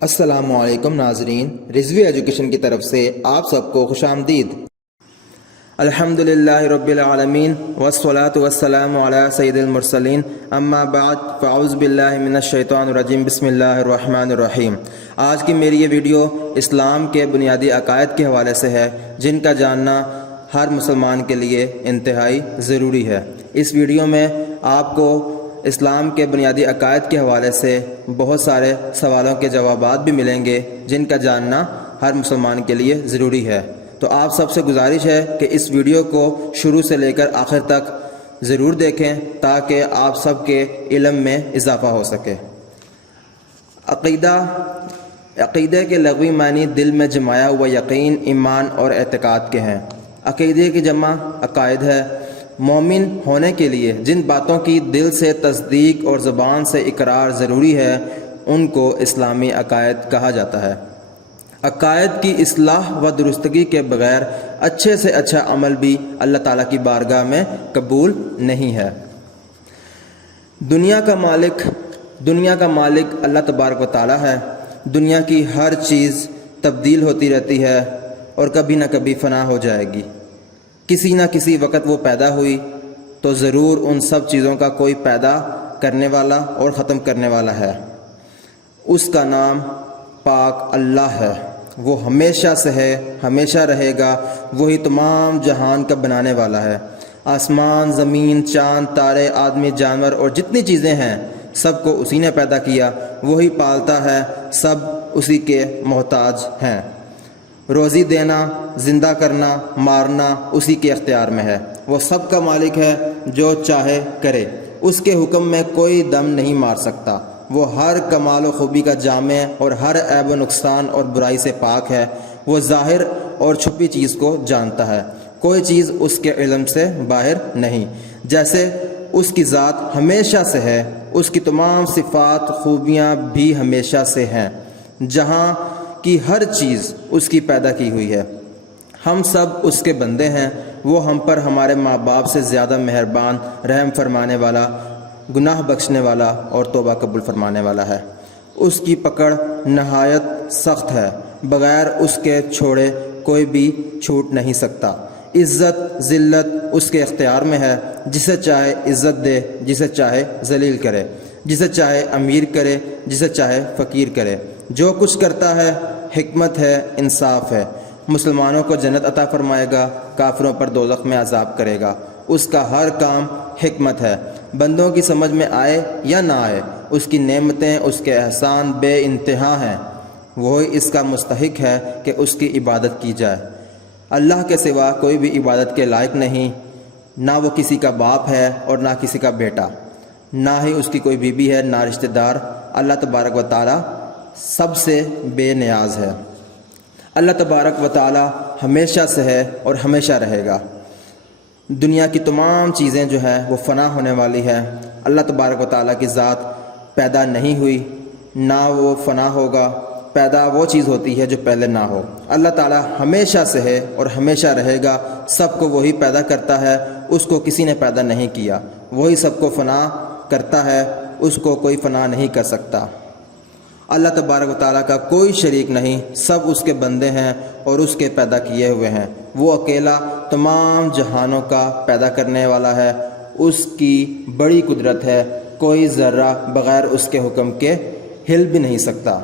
السلام علیکم ناظرین، رضوی ایجوکیشن کی طرف سے آپ سب کو خوش آمدید۔ الحمدللہ رب العالمین والصلاة والسلام علی سید المرسلین، اما بعد فاعوذ باللہ من الشیطان الرجیم، بسم اللہ الرحمن الرحیم۔ آج کی میری یہ ویڈیو اسلام کے بنیادی عقائد کے حوالے سے ہے، جن کا جاننا ہر مسلمان کے لیے انتہائی ضروری ہے۔ اس ویڈیو میں آپ کو اسلام کے بنیادی عقائد کے حوالے سے بہت سارے سوالوں کے جوابات بھی ملیں گے، جن کا جاننا ہر مسلمان کے لیے ضروری ہے۔ تو آپ سب سے گزارش ہے کہ اس ویڈیو کو شروع سے لے کر آخر تک ضرور دیکھیں تاکہ آپ سب کے علم میں اضافہ ہو سکے۔ عقیدے کے لغوی معنی دل میں جمایا ہوا یقین، ایمان اور اعتقاد کے ہیں۔ عقیدے کی جمع عقائد ہے۔ مومن ہونے کے لیے جن باتوں کی دل سے تصدیق اور زبان سے اقرار ضروری ہے، ان کو اسلامی عقائد کہا جاتا ہے۔ عقائد کی اصلاح و درستگی کے بغیر اچھے سے اچھا عمل بھی اللہ تعالیٰ کی بارگاہ میں قبول نہیں ہے۔ دنیا کا مالک اللہ تبارک و تعالیٰ ہے۔ دنیا کی ہر چیز تبدیل ہوتی رہتی ہے اور کبھی نہ کبھی فنا ہو جائے گی۔ کسی نہ کسی وقت وہ پیدا ہوئی تو ضرور ان سب چیزوں کا کوئی پیدا کرنے والا اور ختم کرنے والا ہے۔ اس کا نام پاک اللہ ہے۔ وہ ہمیشہ سے ہے، ہمیشہ رہے گا۔ وہی تمام جہان کا بنانے والا ہے۔ آسمان، زمین، چاند، تارے، آدمی، جانور اور جتنی چیزیں ہیں، سب کو اسی نے پیدا کیا۔ وہی پالتا ہے، سب اسی کے محتاج ہیں۔ روزی دینا، زندہ کرنا، مارنا اسی کے اختیار میں ہے۔ وہ سب کا مالک ہے، جو چاہے کرے۔ اس کے حکم میں کوئی دم نہیں مار سکتا۔ وہ ہر کمال و خوبی کا جامع اور ہر عیب و نقصان اور برائی سے پاک ہے۔ وہ ظاہر اور چھپی چیز کو جانتا ہے۔ کوئی چیز اس کے علم سے باہر نہیں۔ جیسے اس کی ذات ہمیشہ سے ہے، اس کی تمام صفات خوبیاں بھی ہمیشہ سے ہیں۔ جہاں کی ہر چیز اس کی پیدا کی ہوئی ہے۔ ہم سب اس کے بندے ہیں۔ وہ ہم پر ہمارے ماں باپ سے زیادہ مہربان، رحم فرمانے والا، گناہ بخشنے والا اور توبہ قبول فرمانے والا ہے۔ اس کی پکڑ نہایت سخت ہے۔ بغیر اس کے چھوڑے کوئی بھی چھوٹ نہیں سکتا۔ عزت ذلت اس کے اختیار میں ہے۔ جسے چاہے عزت دے، جسے چاہے ذلیل کرے، جسے چاہے امیر کرے، جسے چاہے فقیر کرے۔ جو کچھ کرتا ہے حکمت ہے، انصاف ہے۔ مسلمانوں کو جنت عطا فرمائے گا، کافروں پر دوزخ میں عذاب کرے گا۔ اس کا ہر کام حکمت ہے۔ بندوں کی سمجھ میں آئے یا نہ آئے، اس کی نعمتیں، اس کے احسان بے انتہا ہیں۔ وہی اس کا مستحق ہے کہ اس کی عبادت کی جائے۔ اللہ کے سوا کوئی بھی عبادت کے لائق نہیں۔ نہ وہ کسی کا باپ ہے اور نہ کسی کا بیٹا، نہ ہی اس کی کوئی بیوی ہے، نہ رشتہ دار۔ اللہ تبارک و تعالیٰ سب سے بے نیاز ہے۔ اللہ تبارک و تعالی ہمیشہ سے ہے اور ہمیشہ رہے گا۔ دنیا کی تمام چیزیں جو ہیں وہ فنا ہونے والی ہیں۔ اللہ تبارک و تعالیٰ کی ذات پیدا نہیں ہوئی، نہ وہ فنا ہوگا۔ پیدا وہ چیز ہوتی ہے جو پہلے نہ ہو۔ اللہ تعالیٰ ہمیشہ سے ہے اور ہمیشہ رہے گا۔ سب کو وہی پیدا کرتا ہے، اس کو کسی نے پیدا نہیں کیا۔ وہی سب کو فنا کرتا ہے، اس کو کوئی فنا نہیں کر سکتا۔ اللہ تبارک و تعالیٰ کا کوئی شریک نہیں، سب اس کے بندے ہیں اور اس کے پیدا کیے ہوئے ہیں۔ وہ اکیلا تمام جہانوں کا پیدا کرنے والا ہے۔ اس کی بڑی قدرت ہے، کوئی ذرہ بغیر اس کے حکم کے ہل بھی نہیں سکتا۔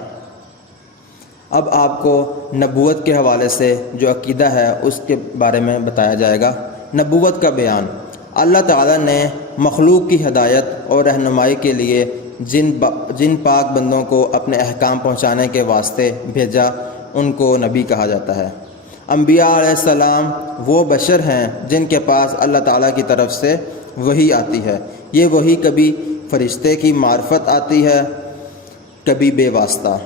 اب آپ کو نبوت کے حوالے سے جو عقیدہ ہے اس کے بارے میں بتایا جائے گا۔ نبوت کا بیان۔ اللہ تعالیٰ نے مخلوق کی ہدایت اور رہنمائی کے لیے جن پاک بندوں کو اپنے احکام پہنچانے کے واسطے بھیجا، ان کو نبی کہا جاتا ہے۔ انبیاء علیہ السلام وہ بشر ہیں جن کے پاس اللہ تعالیٰ کی طرف سے وحی آتی ہے۔ یہ وحی کبھی فرشتے کی معرفت آتی ہے، کبھی بے واسطہ۔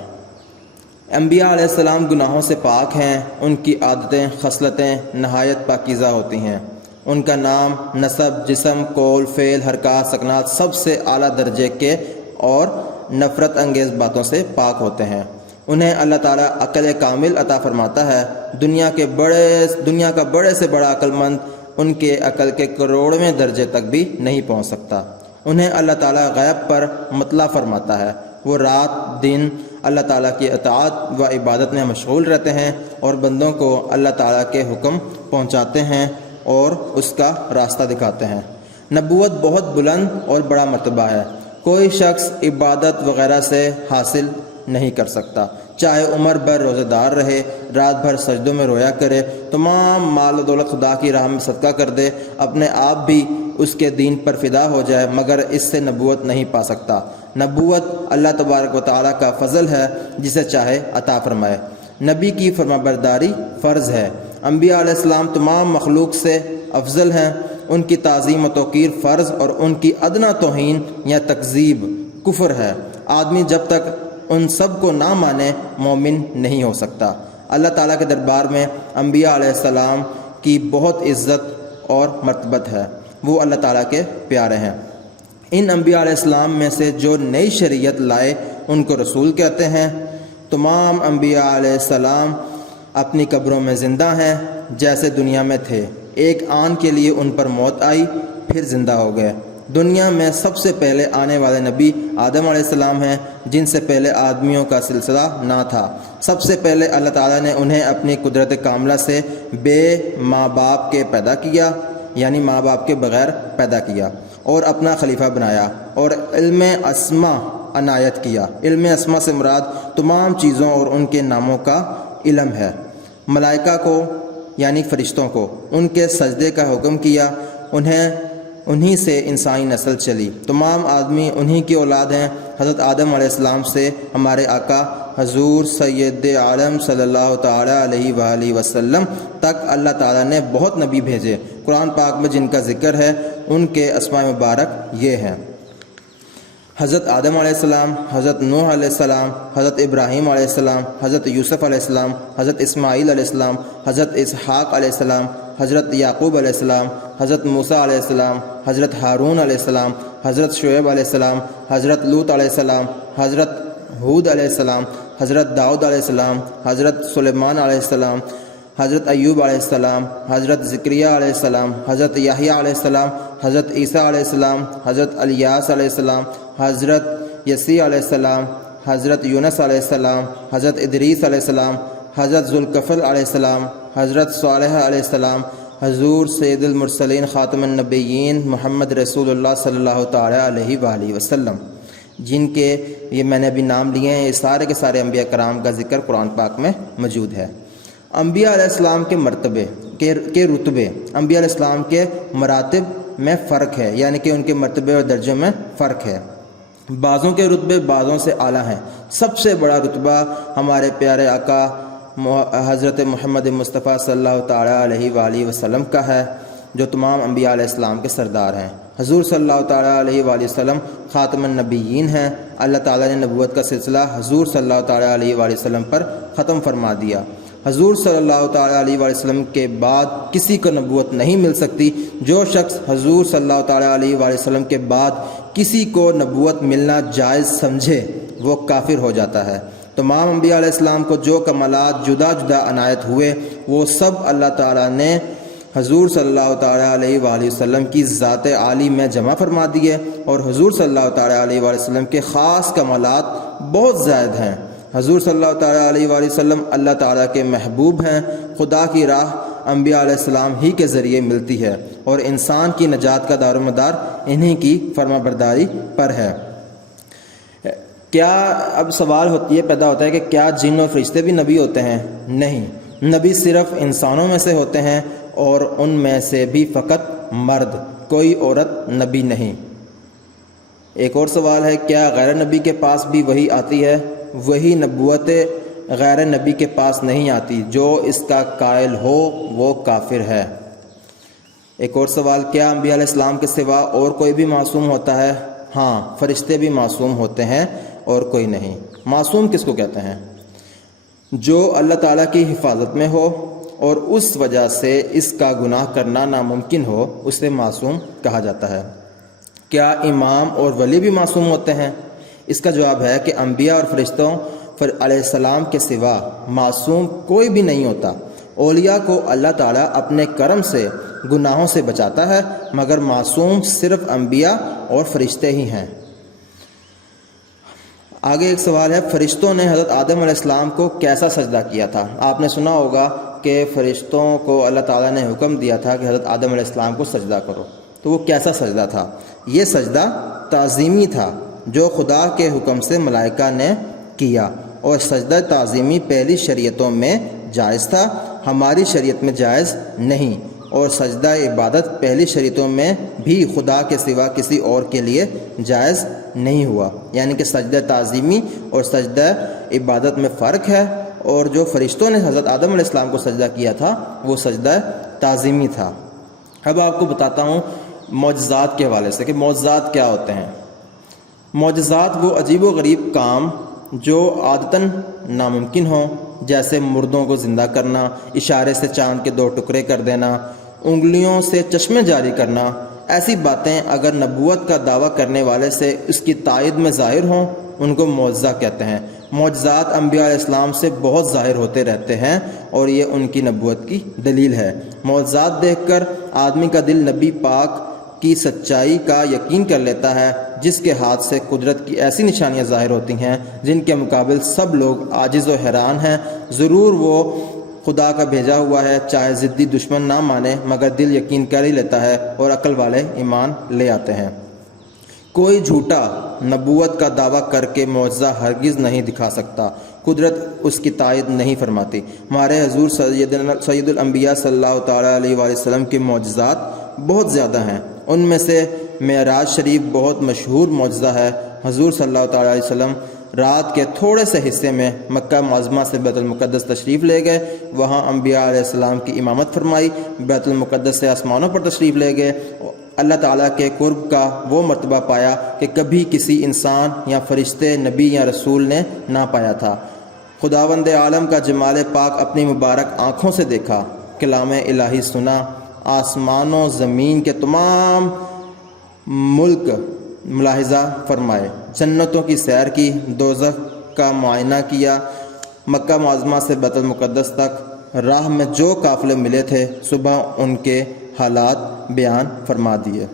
انبیاء علیہ السلام گناہوں سے پاک ہیں۔ ان کی عادتیں، خصلتیں نہایت پاکیزہ ہوتی ہیں۔ ان کا نام، نسب، جسم، قول، فعل، حرکات، سکنات سب سے اعلیٰ درجے کے اور نفرت انگیز باتوں سے پاک ہوتے ہیں۔ انہیں اللہ تعالیٰ عقل کامل عطا فرماتا ہے۔ دنیا کا بڑے سے بڑا عقل مند ان کے عقل کے کروڑویں درجے تک بھی نہیں پہنچ سکتا۔ انہیں اللہ تعالیٰ غیب پر مطلع فرماتا ہے۔ وہ رات دن اللہ تعالیٰ کی اطاعت و عبادت میں مشغول رہتے ہیں اور بندوں کو اللہ تعالیٰ کے حکم پہنچاتے ہیں اور اس کا راستہ دکھاتے ہیں۔ نبوت بہت بلند اور بڑا مرتبہ ہے، کوئی شخص عبادت وغیرہ سے حاصل نہیں کر سکتا، چاہے عمر بھر روزہ دار رہے، رات بھر سجدوں میں رویا کرے، تمام مال و دولت خدا کی راہ میں صدقہ کر دے، اپنے آپ بھی اس کے دین پر فدا ہو جائے، مگر اس سے نبوت نہیں پا سکتا۔ نبوت اللہ تبارک و تعالیٰ کا فضل ہے، جسے چاہے عطا فرمائے۔ نبی کی فرمانبرداری فرض ہے۔ انبیاء علیہ السلام تمام مخلوق سے افضل ہیں، ان کی تعظیم و توقیر فرض اور ان کی ادنا توہین یا تکذیب کفر ہے۔ آدمی جب تک ان سب کو نہ مانے مومن نہیں ہو سکتا۔ اللہ تعالیٰ کے دربار میں انبیاء علیہ السلام کی بہت عزت اور مرتبت ہے، وہ اللہ تعالیٰ کے پیارے ہیں۔ ان انبیاء علیہ السلام میں سے جو نئی شریعت لائے ان کو رسول کہتے ہیں۔ تمام انبیاء علیہ السلام اپنی قبروں میں زندہ ہیں جیسے دنیا میں تھے، ایک آن کے لیے ان پر موت آئی پھر زندہ ہو گئے۔ دنیا میں سب سے پہلے آنے والے نبی آدم علیہ السلام ہیں، جن سے پہلے آدمیوں کا سلسلہ نہ تھا۔ سب سے پہلے اللہ تعالیٰ نے انہیں اپنی قدرت کاملہ سے بے ماں باپ کے پیدا کیا، یعنی ماں باپ کے بغیر پیدا کیا اور اپنا خلیفہ بنایا اور علم اسما عنایت کیا۔ علم اسما سے مراد تمام چیزوں اور ان کے ناموں کا علم ہے۔ ملائکہ کو یعنی فرشتوں کو ان کے سجدے کا حکم کیا، انہی سے انسانی نسل چلی، تمام آدمی انہی کی اولاد ہیں۔ حضرت آدم علیہ السلام سے ہمارے آقا حضور سید عالم صلی اللہ تعالیٰ علیہ وآلہ وسلم تک اللہ تعالیٰ نے بہت نبی بھیجے۔ قرآن پاک میں جن کا ذکر ہے ان کے اسماء مبارک یہ ہیں: حضرت آدم علیہ السلام، حضرت نوح علیہ السلام، حضرت ابراہیم علیہ السلام، حضرت یوسف علیہ السلام، حضرت اسماعیل علیہ السلام، حضرت اسحاق علیہ السلام، حضرت یعقوب علیہ السلام، حضرت موسیٰ علیہ السلام، حضرت ہارون علیہ السلام، حضرت شعیب علیہ السلام، حضرت لوط علیہ السلام، حضرت ہود علیہ السلام، حضرت داؤد علیہ السلام، حضرت سلیمان علیہ السلام، حضرت ایوب علیہ السلام، حضرت زکریہ علیہ السلام، حضرت یحییٰ علیہ السلام، حضرت عیسیٰ علیہ السلام، حضرت الیاس علیہ السلام، حضرت یسیع علیہ السلام، حضرت یونس علیہ السلام، حضرت ادریس علیہ السلام، حضرت ذوالکفل علیہ السلام، حضرت صالح علیہ السلام، حضور سید المرسلین خاتم النبیین محمد رسول اللہ صلی اللہ تعالیٰ علیہ وآلہ وسلم، جن کے یہ میں نے ابھی نام لیے ہیں، یہ سارے کے سارے انبیاء کرام کا ذکر قرآن پاک میں موجود ہے۔ انبیاء علیہ السلام کے مرتبے کے رتبے، انبیاء علیہ السلام کے مراتب میں فرق ہے، یعنی کہ ان کے مرتبے اور درجوں میں فرق ہے۔ بعضوں کے رتبے بعضوں سے اعلیٰ ہیں۔ سب سے بڑا رتبہ ہمارے پیارے آقا حضرت محمد مصطفیٰ صلی اللہ تعالیٰ علیہ وآلہ وسلم کا ہے، جو تمام انبیاء علیہ السلام کے سردار ہیں۔ حضور صلی اللہ تعالیٰ علیہ وآلہ وسلم خاتم النبیین ہیں۔ اللہ تعالیٰ نے نبوت کا سلسلہ حضور صلی اللہ تعالیٰ علیہ وآلہ وسلم پر ختم فرما دیا۔ حضور صلی اللہ تعالیٰ علیہ وآلہ وسلم کے بعد کسی کو نبوت نہیں مل سکتی۔ جو شخص حضور صلی اللہ تعالیٰ علیہ وآلہ وسلم کے بعد کسی کو نبوت ملنا جائز سمجھے وہ کافر ہو جاتا ہے۔ تمام انبیاء علیہ السلام کو جو کمالات جدا جدا عنایت ہوئے وہ سب اللہ تعالیٰ نے حضور صلی اللہ تعالیٰ علیہ وآلہ وسلم کی ذات عالی میں جمع فرما دیے، اور حضور صلی اللہ تعالیٰ علیہ وآلہ وسلم کے خاص کمالات بہت زائد ہیں۔ حضور صلی اللہ تعالیٰ علیہ وآلہ وسلم اللہ تعالیٰ کے محبوب ہیں۔ خدا کی راہ انبیاء علیہ السلام ہی کے ذریعے ملتی ہے، اور انسان کی نجات کا دار و مدار انہی کی فرما برداری پر ہے۔ کیا اب سوال پیدا ہوتا ہے کہ کیا جن اور فرشتے بھی نبی ہوتے ہیں؟ نہیں، نبی صرف انسانوں میں سے ہوتے ہیں، اور ان میں سے بھی فقط مرد، کوئی عورت نبی نہیں۔ ایک اور سوال ہے، کیا غیر نبی کے پاس بھی وحی آتی ہے؟ وہی نبوت غیر نبی کے پاس نہیں آتی، جو اس کا قائل ہو وہ کافر ہے۔ ایک اور سوال، کیا انبیاء علیہ السلام کے سوا اور کوئی بھی معصوم ہوتا ہے؟ ہاں، فرشتے بھی معصوم ہوتے ہیں اور کوئی نہیں۔ معصوم کس کو کہتے ہیں؟ جو اللہ تعالیٰ کی حفاظت میں ہو اور اس وجہ سے اس کا گناہ کرنا ناممکن ہو، اسے معصوم کہا جاتا ہے۔ کیا امام اور ولی بھی معصوم ہوتے ہیں؟ اس کا جواب ہے کہ انبیاء اور فرشتوں علیہ السلام کے سوا معصوم کوئی بھی نہیں ہوتا۔ اولیاء کو اللہ تعالیٰ اپنے کرم سے گناہوں سے بچاتا ہے، مگر معصوم صرف انبیاء اور فرشتے ہی ہیں۔ آگے ایک سوال ہے، فرشتوں نے حضرت آدم علیہ السلام کو کیسا سجدہ کیا تھا؟ آپ نے سنا ہوگا کہ فرشتوں کو اللہ تعالیٰ نے حکم دیا تھا کہ حضرت آدم علیہ السلام کو سجدہ کرو، تو وہ کیسا سجدہ تھا؟ یہ سجدہ تعظیمی تھا جو خدا کے حکم سے ملائکہ نے کیا، اور سجدہ تعظیمی پہلی شریعتوں میں جائز تھا، ہماری شریعت میں جائز نہیں، اور سجدہ عبادت پہلی شریعتوں میں بھی خدا کے سوا کسی اور کے لیے جائز نہیں ہوا، یعنی کہ سجدہ تعظیمی اور سجدہ عبادت میں فرق ہے، اور جو فرشتوں نے حضرت آدم علیہ السلام کو سجدہ کیا تھا وہ سجدہ تعظیمی تھا۔ اب آپ کو بتاتا ہوں معجزات کے حوالے سے کہ معجزات کیا ہوتے ہیں۔ معجزات وہ عجیب و غریب کام جو عادتاً ناممکن ہوں، جیسے مردوں کو زندہ کرنا، اشارے سے چاند کے 2 ٹکڑے کر دینا، انگلیوں سے چشمے جاری کرنا، ایسی باتیں اگر نبوت کا دعویٰ کرنے والے سے اس کی تائید میں ظاہر ہوں ان کو معجزہ کہتے ہیں۔ معجزات انبیاء علیہ السلام سے بہت ظاہر ہوتے رہتے ہیں اور یہ ان کی نبوت کی دلیل ہے۔ معجزات دیکھ کر آدمی کا دل نبی پاک کی سچائی کا یقین کر لیتا ہے، جس کے ہاتھ سے قدرت کی ایسی نشانیاں ظاہر ہوتی ہیں جن کے مقابل سب لوگ عاجز و حیران ہیں۔ ضرور وہ خدا کا بھیجا ہوا ہے، چاہے ضدی دشمن نہ مانے مگر دل یقین کر ہی لیتا ہے اور عقل والے ایمان لے آتے ہیں۔ کوئی جھوٹا نبوت کا دعویٰ کر کے معجزہ ہرگز نہیں دکھا سکتا، قدرت اس کی تائید نہیں فرماتی۔ ہمارے حضور سید الانبیاء صلی اللہ تعالیٰ علیہ وآلہ وسلم کے معجزات بہت زیادہ ہیں، ان میں سے معراج شریف بہت مشہور معجزہ ہے۔ حضور صلی اللہ تعالیٰ علیہ وسلم رات کے تھوڑے سے حصے میں مکہ معظمہ سے بیت المقدس تشریف لے گئے، وہاں انبیاء علیہ السلام کی امامت فرمائی، بیت المقدس سے آسمانوں پر تشریف لے گئے، اللہ تعالیٰ کے قرب کا وہ مرتبہ پایا کہ کبھی کسی انسان یا فرشتے، نبی یا رسول نے نہ پایا تھا۔ خداوند عالم کا جمال پاک اپنی مبارک آنکھوں سے دیکھا، کلام الہی سنا، آسمان و زمین کے تمام ملک ملاحظہ فرمائے، جنتوں کی سیر کی، دوزخ کا معائنہ کیا، مکہ معظمہ سے بیت المقدس تک راہ میں جو قافلے ملے تھے صبح ان کے حالات بیان فرما دیے۔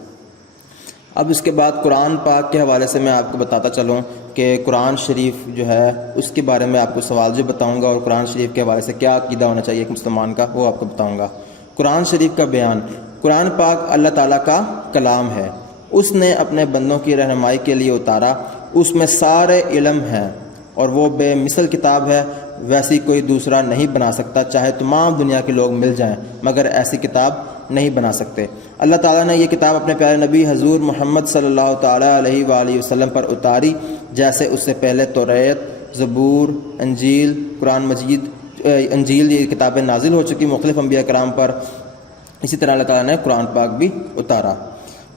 اب اس کے بعد قرآن پاک کے حوالے سے میں آپ کو بتاتا چلوں کہ قرآن شریف جو ہے اس کے بارے میں آپ کو سوال جو بتاؤں گا، اور قرآن شریف کے حوالے سے کیا عقیدہ ہونا چاہیے ایک مسلمان کا، وہ آپ کو بتاؤں گا۔ قرآن شریف کا بیان، قرآن پاک اللہ تعالیٰ کا کلام ہے، اس نے اپنے بندوں کی رہنمائی کے لیے اتارا، اس میں سارے علم ہیں اور وہ بے مثل کتاب ہے، ویسی کوئی دوسرا نہیں بنا سکتا، چاہے تمام دنیا کے لوگ مل جائیں مگر ایسی کتاب نہیں بنا سکتے۔ اللہ تعالیٰ نے یہ کتاب اپنے پیارے نبی حضور محمد صلی اللہ تعالیٰ علیہ وآلہ وسلم پر اتاری، جیسے اس سے پہلے توریت، زبور، انجیل، قرآن مجید، انجیل یہ کتابیں نازل ہو چکی مختلف انبیاء کرام پر، اسی طرح اللہ تعالیٰ نے قرآن پاک بھی اتارا۔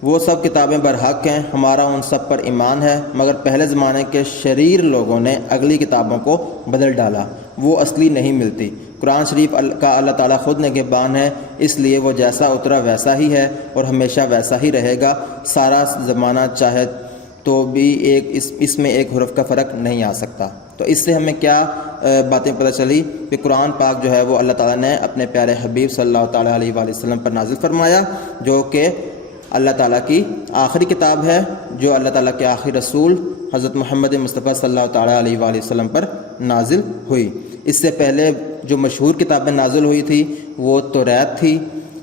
وہ سب کتابیں برحق ہیں، ہمارا ان سب پر ایمان ہے، مگر پہلے زمانے کے شریر لوگوں نے اگلی کتابوں کو بدل ڈالا، وہ اصلی نہیں ملتی۔ قرآن شریف کا اللہ تعالیٰ خود نگہبان ہے، اس لیے وہ جیسا اترا ویسا ہی ہے اور ہمیشہ ویسا ہی رہے گا، سارا زمانہ چاہے تو بھی اس میں ایک حرف کا فرق نہیں آ سکتا۔ تو اس سے ہمیں کیا باتیں پتہ چلی کہ قرآن پاک جو ہے وہ اللہ تعالیٰ نے اپنے پیارے حبیب صلی اللہ تعالیٰ علیہ وآلہ وسلم پر نازل فرمایا، جو کہ اللہ تعالیٰ کی آخری کتاب ہے، جو اللہ تعالیٰ کے آخری رسول حضرت محمد مصطفیٰ صلی اللہ تعالیٰ علیہ وآلہ وسلم پر نازل ہوئی۔ اس سے پہلے جو مشہور کتابیں نازل ہوئی تھی وہ توریت تھی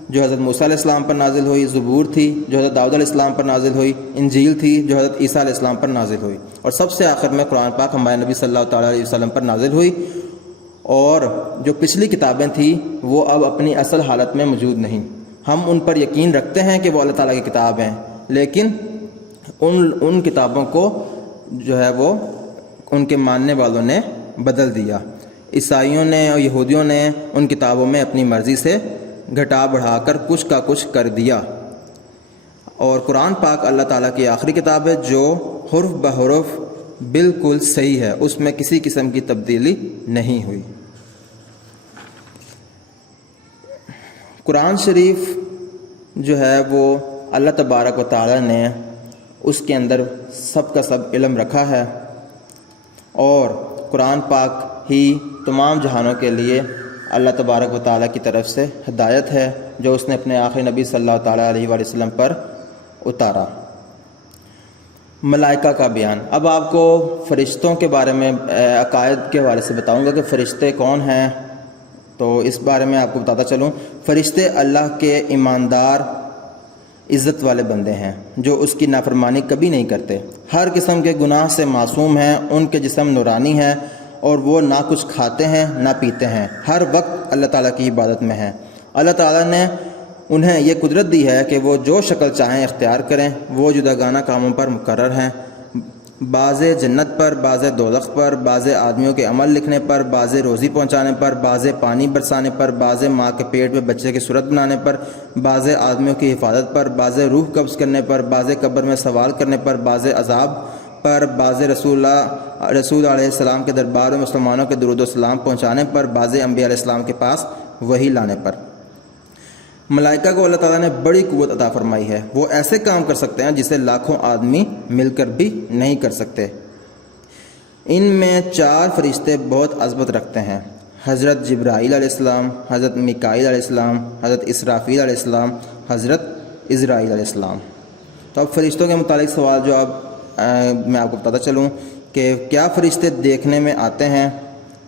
جو حضرت موسیٰ علیہ السلام پر نازل ہوئی، زبور تھی جو حضرت داؤد علیہ السلام پر نازل ہوئی، انجیل تھی جو حضرت عیسیٰ علیہ السلام پر نازل ہوئی، اور سب سے آخر میں قرآن پاک ہمارے نبی صلی اللہ تعالیٰ علیہ وسلم پر نازل ہوئی۔ اور جو پچھلی کتابیں تھیں وہ اب اپنی اصل حالت میں موجود نہیں، ہم ان پر یقین رکھتے ہیں کہ وہ اللہ تعالیٰ کی کتاب ہیں، لیکن ان کتابوں کو جو ہے وہ ان کے ماننے والوں نے بدل دیا۔ عیسائیوں نے اور یہودیوں نے ان کتابوں میں اپنی مرضی سے گھٹا بڑھا کر کچھ کا کچھ کر دیا، اور قرآن پاک اللہ تعالیٰ کی آخری کتاب ہے جو حرف بحرف بالکل صحیح ہے، اس میں کسی قسم کی تبدیلی نہیں ہوئی۔ قرآن شریف جو ہے وہ اللہ تبارک و تعالیٰ نے اس کے اندر سب کا سب علم رکھا ہے، اور قرآن پاک ہی تمام جہانوں کے لیے اللہ تبارک و تعالیٰ کی طرف سے ہدایت ہے جو اس نے اپنے آخری نبی صلی اللہ تعالیٰ علیہ وآلہ وسلم پر اتارا۔ ملائکہ کا بیان۔ اب آپ کو فرشتوں کے بارے میں عقائد کے حوالے سے بتاؤں گا کہ فرشتے کون ہیں، تو اس بارے میں آپ کو بتاتا چلوں۔ فرشتے اللہ کے ایماندار عزت والے بندے ہیں جو اس کی نافرمانی کبھی نہیں کرتے، ہر قسم کے گناہ سے معصوم ہیں، ان کے جسم نورانی ہے اور وہ نہ کچھ کھاتے ہیں نہ پیتے ہیں، ہر وقت اللہ تعالیٰ کی عبادت میں ہیں۔ اللہ تعالیٰ نے انہیں یہ قدرت دی ہے کہ وہ جو شکل چاہیں اختیار کریں، وہ جداگانہ کاموں پر مقرر ہیں، بعض جنت پر، بعض دوزخ پر، بعض آدمیوں کے عمل لکھنے پر، بعض روزی پہنچانے پر، بعض پانی برسانے پر، بعض ماں کے پیٹ میں بچے کی صورت بنانے پر، بعض آدمیوں کی حفاظت پر، بعض روح قبض کرنے پر، بعض قبر میں سوال کرنے پر، بعض عذاب پر، بعض رسول علیہ السلام کے دربار میں مسلمانوں کے درود و سلام پہنچانے پر، بعض انبیاء علیہ السلام کے پاس وحی لانے پر۔ ملائکہ کو اللہ تعالیٰ نے بڑی قوت عطا فرمائی ہے، وہ ایسے کام کر سکتے ہیں جسے لاکھوں آدمی مل کر بھی نہیں کر سکتے۔ ان میں 4 فرشتے بہت عظمت رکھتے ہیں، حضرت جبرائیل علیہ السلام، حضرت میکائیل علیہ السلام، حضرت اسرافیل علیہ السلام، حضرت عزرائیل علیہ السلام۔ تو اب فرشتوں کے متعلق سوال جو میں آپ کو بتاتا چلوں کہ کیا فرشتے دیکھنے میں آتے ہیں،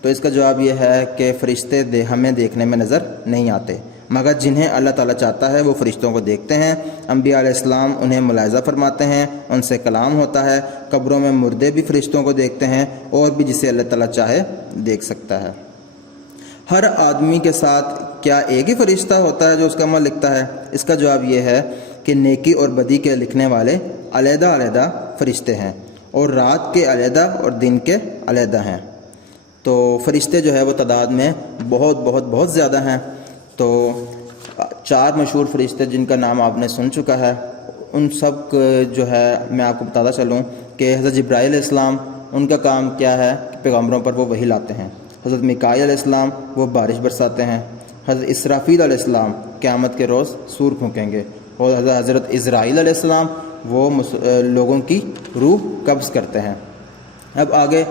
تو اس کا جواب یہ ہے کہ فرشتے ہمیں دیکھنے میں نظر نہیں آتے، مگر جنہیں اللہ تعالیٰ چاہتا ہے وہ فرشتوں کو دیکھتے ہیں۔ انبیاء علیہ السلام انہیں ملاحظہ فرماتے ہیں، ان سے کلام ہوتا ہے، قبروں میں مردے بھی فرشتوں کو دیکھتے ہیں، اور بھی جسے اللہ تعالیٰ چاہے دیکھ سکتا ہے۔ ہر آدمی کے ساتھ کیا ایک ہی فرشتہ ہوتا ہے جو اس کا عمل لکھتا ہے؟ اس کا جواب یہ ہے کہ نیکی اور بدی کے لکھنے والے علیحدہ علیحدہ فرشتے ہیں، اور رات کے علیحدہ اور دن کے علیحدہ ہیں۔ تو فرشتے جو ہے وہ تعداد میں بہت بہت بہت زیادہ ہیں۔ تو 4 مشہور فرشتے جن کا نام آپ نے سن چکا ہے، ان سب جو ہے میں آپ کو بتاتا چلوں کہ حضرت جبرائیل علیہ السلام ان کا کام کیا ہے کہ پیغمبروں پر وہ وحی لاتے ہیں، حضرت میکائیل علیہ السلام وہ بارش برساتے ہیں، حضرت اسرافیل علیہ السلام قیامت کے روز سور پھونکیں گے، اور حضرت عزرائیل علیہ السلام وہ لوگوں کی روح قبض کرتے ہیں۔ اب آگے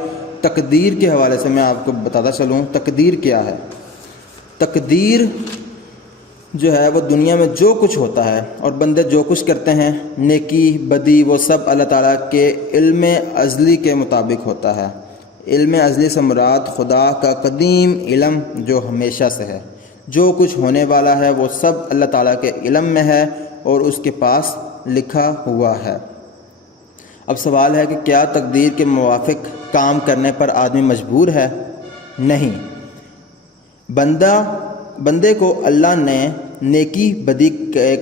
تقدیر کے حوالے سے میں آپ کو بتاتا چلوں تقدیر کیا ہے۔ تقدیر جو ہے وہ دنیا میں جو کچھ ہوتا ہے اور بندے جو کچھ کرتے ہیں، نیکی بدی، وہ سب اللہ تعالیٰ کے علم ازلی کے مطابق ہوتا ہے۔ علم ازلی سے مراد خدا کا قدیم علم جو ہمیشہ سے ہے، جو کچھ ہونے والا ہے وہ سب اللہ تعالیٰ کے علم میں ہے اور اس کے پاس لکھا ہوا ہے۔ اب سوال ہے کہ کیا تقدیر کے موافق کام کرنے پر آدمی مجبور ہے؟ نہیں، بندے کو اللہ نے نیکی بدی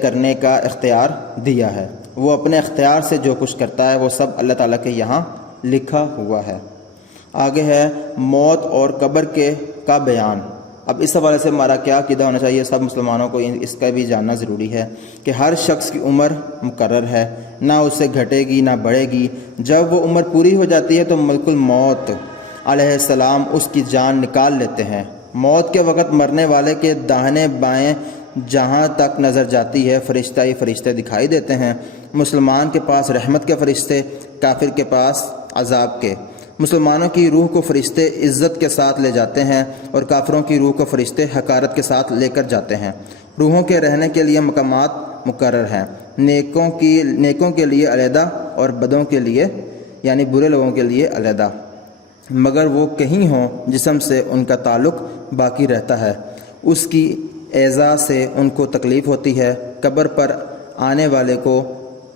کرنے کا اختیار دیا ہے، وہ اپنے اختیار سے جو کچھ کرتا ہے وہ سب اللہ تعالیٰ کے یہاں لکھا ہوا ہے۔ آگے ہے موت اور قبر کا بیان۔ اب اس حوالے سے ہمارا کیا عقیدہ ہونا چاہیے؟ سب مسلمانوں کو اس کا بھی جاننا ضروری ہے کہ ہر شخص کی عمر مقرر ہے، نہ اس سے گھٹے گی نہ بڑھے گی۔ جب وہ عمر پوری ہو جاتی ہے تو ملک الموت علیہ السلام اس کی جان نکال لیتے ہیں۔ موت کے وقت مرنے والے کے داہنے بائیں جہاں تک نظر جاتی ہے فرشتہ ہی فرشتے دکھائی دیتے ہیں۔ مسلمان کے پاس رحمت کے فرشتے، کافر کے پاس عذاب کے۔ مسلمانوں کی روح کو فرشتے عزت کے ساتھ لے جاتے ہیں اور کافروں کی روح کو فرشتے حقارت کے ساتھ لے کر جاتے ہیں۔ روحوں کے رہنے کے لیے مقامات مقرر ہیں، نیکوں کے لیے علیحدہ اور بدوں کے لیے یعنی برے لوگوں کے لیے علیحدہ، مگر وہ کہیں ہوں جسم سے ان کا تعلق باقی رہتا ہے، اس کی ایذا سے ان کو تکلیف ہوتی ہے۔ قبر پر آنے والے کو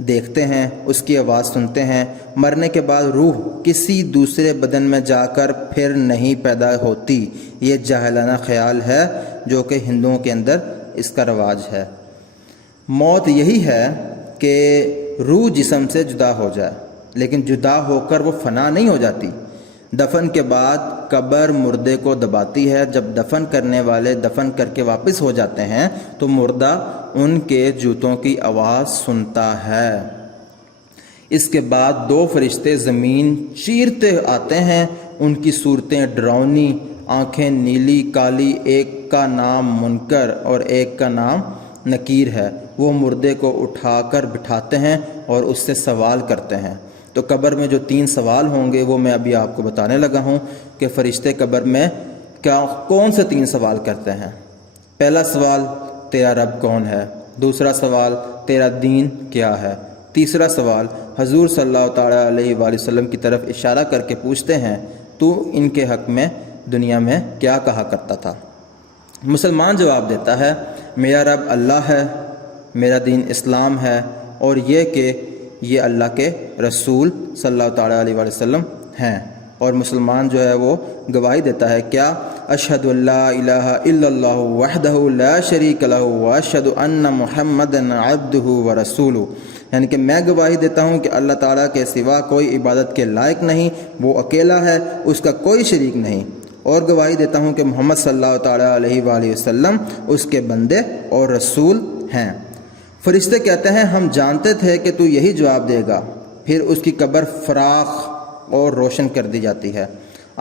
دیکھتے ہیں، اس کی آواز سنتے ہیں۔ مرنے کے بعد روح کسی دوسرے بدن میں جا کر پھر نہیں پیدا ہوتی، یہ جاہلانہ خیال ہے جو کہ ہندوؤں کے اندر اس کا رواج ہے۔ موت یہی ہے کہ روح جسم سے جدا ہو جائے، لیکن جدا ہو کر وہ فنا نہیں ہو جاتی۔ دفن کے بعد قبر مردے کو دباتی ہے، جب دفن کرنے والے دفن کر کے واپس ہو جاتے ہیں تو مردہ ان کے جوتوں کی آواز سنتا ہے۔ اس کے بعد 2 فرشتے زمین چیرتے آتے ہیں، ان کی صورتیں ڈراؤنی، آنکھیں نیلی کالی، ایک کا نام منکر اور ایک کا نام نکیر ہے۔ وہ مردے کو اٹھا کر بٹھاتے ہیں اور اس سے سوال کرتے ہیں۔ تو قبر میں جو 3 سوال ہوں گے وہ میں ابھی آپ کو بتانے لگا ہوں کہ فرشتے قبر میں کون سے 3 سوال کرتے ہیں۔ پہلا سوال تیرا رب کون ہے، دوسرا سوال تیرا دین کیا ہے، تیسرا سوال حضور صلی اللہ تعالیٰ علیہ وآلہ وسلم کی طرف اشارہ کر کے پوچھتے ہیں تو ان کے حق میں دنیا میں کیا کہا کرتا تھا؟ مسلمان جواب دیتا ہے میرا رب اللہ ہے، میرا دین اسلام ہے، اور یہ کہ یہ اللہ کے رسول صلی اللہ تعالیٰ علیہ وآلہ وسلم ہیں۔ اور مسلمان جو ہے وہ گواہی دیتا ہے کیا اشہد اللہ الہ الا اللہ وحدہ لا شریک لہ واشہد ان محمدا عبدہ ورسولہ، یعنی کہ میں گواہی دیتا ہوں کہ اللہ تعالیٰ کے سوا کوئی عبادت کے لائق نہیں، وہ اکیلا ہے، اس کا کوئی شریک نہیں، اور گواہی دیتا ہوں کہ محمد صلی اللہ تعالیٰ علیہ وآلہ وسلم اس کے بندے اور رسول ہیں۔ فرشتے کہتے ہیں ہم جانتے تھے کہ تو یہی جواب دے گا۔ پھر اس کی قبر فراخ اور روشن کر دی جاتی ہے۔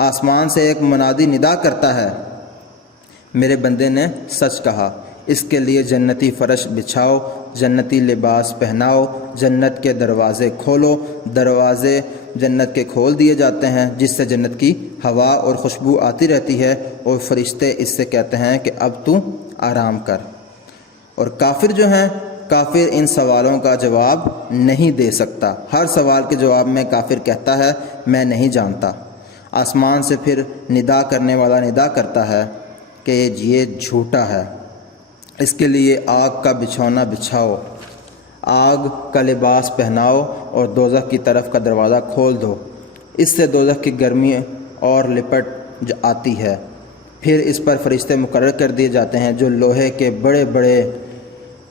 آسمان سے ایک منادی ندا کرتا ہے میرے بندے نے سچ کہا، اس کے لیے جنتی فرش بچھاؤ، جنتی لباس پہناؤ، جنت کے دروازے کھولو۔ دروازے جنت کے کھول دیے جاتے ہیں جس سے جنت کی ہوا اور خوشبو آتی رہتی ہے، اور فرشتے اس سے کہتے ہیں کہ اب تو آرام کر۔ اور کافر جو ہیں، کافر ان سوالوں کا جواب نہیں دے سکتا۔ ہر سوال کے جواب میں کافر کہتا ہے میں نہیں جانتا۔ آسمان سے پھر ندا کرنے والا ندا کرتا ہے کہ یہ جھوٹا ہے، اس کے لیے آگ کا بچھونا بچھاؤ، آگ کا لباس پہناؤ، اور دوزخ کی طرف کا دروازہ کھول دو، اس سے دوزخ کی گرمی اور لپٹ آتی ہے۔ پھر اس پر فرشتے مقرر کر دیے جاتے ہیں جو لوہے کے بڑے بڑے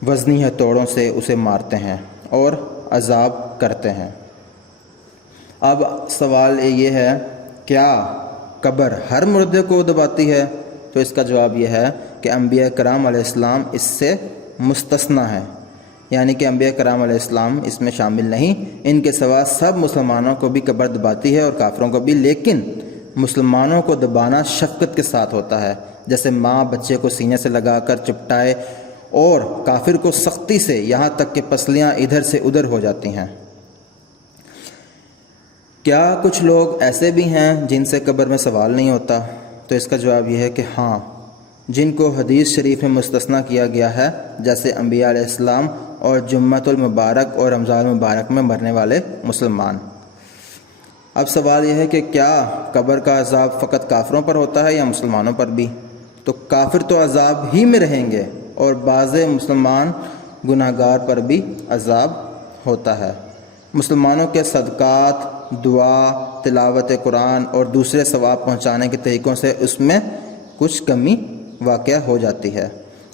وزنی ہتھوڑوں سے اسے مارتے ہیں اور عذاب کرتے ہیں۔ اب سوال یہ ہے کیا قبر ہر مردے کو دباتی ہے؟ تو اس کا جواب یہ ہے کہ انبیاء کرام علیہ السلام اس سے مستثنیٰ ہیں، یعنی کہ انبیاء کرام علیہ السلام اس میں شامل نہیں۔ ان کے سوا سب مسلمانوں کو بھی قبر دباتی ہے اور کافروں کو بھی، لیکن مسلمانوں کو دبانا شفقت کے ساتھ ہوتا ہے، جیسے ماں بچے کو سینے سے لگا کر چپٹائے، اور کافر کو سختی سے، یہاں تک کہ پسلیاں ادھر سے ادھر ہو جاتی ہیں۔ کیا کچھ لوگ ایسے بھی ہیں جن سے قبر میں سوال نہیں ہوتا؟ تو اس کا جواب یہ ہے کہ ہاں، جن کو حدیث شریف میں مستثنیٰ کیا گیا ہے، جیسے انبیاء علیہ السلام اور جمعۃ المبارک اور رمضان المبارک میں مرنے والے مسلمان۔ اب سوال یہ ہے کہ کیا قبر کا عذاب فقط کافروں پر ہوتا ہے یا مسلمانوں پر بھی؟ تو کافر تو عذاب ہی میں رہیں گے، اور بعض مسلمان گناہگار پر بھی عذاب ہوتا ہے۔ مسلمانوں کے صدقات، دعا، تلاوت قرآن اور دوسرے ثواب پہنچانے کے طریقوں سے اس میں کچھ کمی واقع ہو جاتی ہے،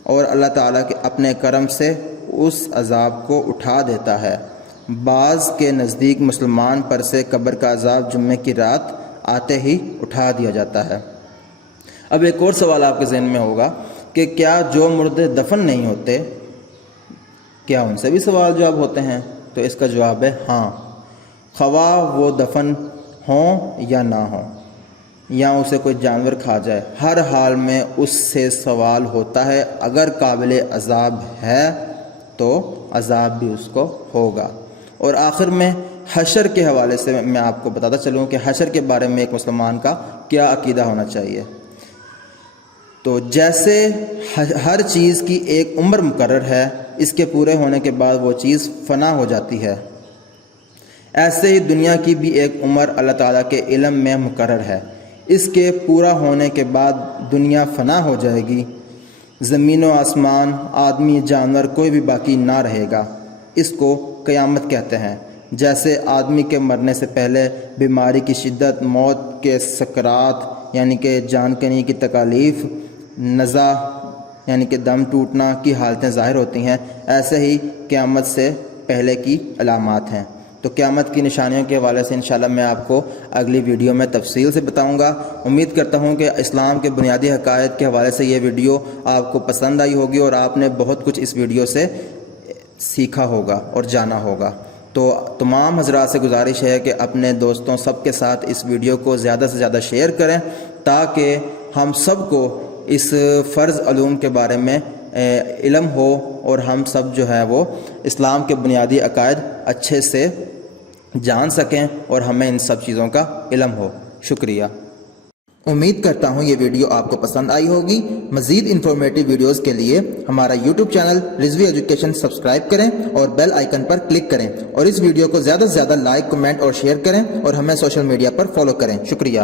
اور اللہ تعالیٰ کے اپنے کرم سے اس عذاب کو اٹھا دیتا ہے۔ بعض کے نزدیک مسلمان پر سے قبر کا عذاب جمعے کی رات آتے ہی اٹھا دیا جاتا ہے۔ اب ایک اور سوال آپ کے ذہن میں ہوگا کہ کیا جو مردے دفن نہیں ہوتے، کیا ان سے بھی سوال جواب ہوتے ہیں؟ تو اس کا جواب ہے ہاں، خواہ وہ دفن ہوں یا نہ ہوں، یا اسے کوئی جانور کھا جائے، ہر حال میں اس سے سوال ہوتا ہے۔ اگر قابل عذاب ہے تو عذاب بھی اس کو ہوگا۔ اور آخر میں حشر کے حوالے سے میں آپ کو بتاتا چلوں کہ حشر کے بارے میں ایک مسلمان کا کیا عقیدہ ہونا چاہیے۔ تو جیسے ہر چیز کی ایک عمر مقرر ہے، اس کے پورے ہونے کے بعد وہ چیز فنا ہو جاتی ہے، ایسے ہی دنیا کی بھی ایک عمر اللہ تعالیٰ کے علم میں مقرر ہے۔ اس کے پورا ہونے کے بعد دنیا فنا ہو جائے گی، زمین و آسمان، آدمی، جانور، کوئی بھی باقی نہ رہے گا۔ اس کو قیامت کہتے ہیں۔ جیسے آدمی کے مرنے سے پہلے بیماری کی شدت، موت کے سکرات یعنی کہ جان کنی کی تکالیف، نزع یعنی کہ دم ٹوٹنا کی حالتیں ظاہر ہوتی ہیں، ایسے ہی قیامت سے پہلے کی علامات ہیں۔ تو قیامت کی نشانیوں کے حوالے سے انشاءاللہ میں آپ کو اگلی ویڈیو میں تفصیل سے بتاؤں گا۔ امید کرتا ہوں کہ اسلام کے بنیادی حقائق کے حوالے سے یہ ویڈیو آپ کو پسند آئی ہوگی اور آپ نے بہت کچھ اس ویڈیو سے سیکھا ہوگا اور جانا ہوگا۔ تو تمام حضرات سے گزارش ہے کہ اپنے دوستوں سب کے ساتھ اس ویڈیو کو زیادہ سے زیادہ شیئر کریں، تاکہ ہم سب کو اس فرض علوم کے بارے میں علم ہو اور ہم سب جو ہے وہ اسلام کے بنیادی عقائد اچھے سے جان سکیں اور ہمیں ان سب چیزوں کا علم ہو۔ شکریہ۔ امید کرتا ہوں یہ ویڈیو آپ کو پسند آئی ہوگی۔ مزید انفارمیٹیو ویڈیوز کے لیے ہمارا YouTube channel Rizvi education subscribe کریں اور بیل آئیکن پر کلک کریں، اور اس ویڈیو کو زیادہ سے زیادہ لائک، کمنٹ اور شیئر کریں، اور ہمیں سوشل میڈیا پر فالو کریں۔ شکریہ۔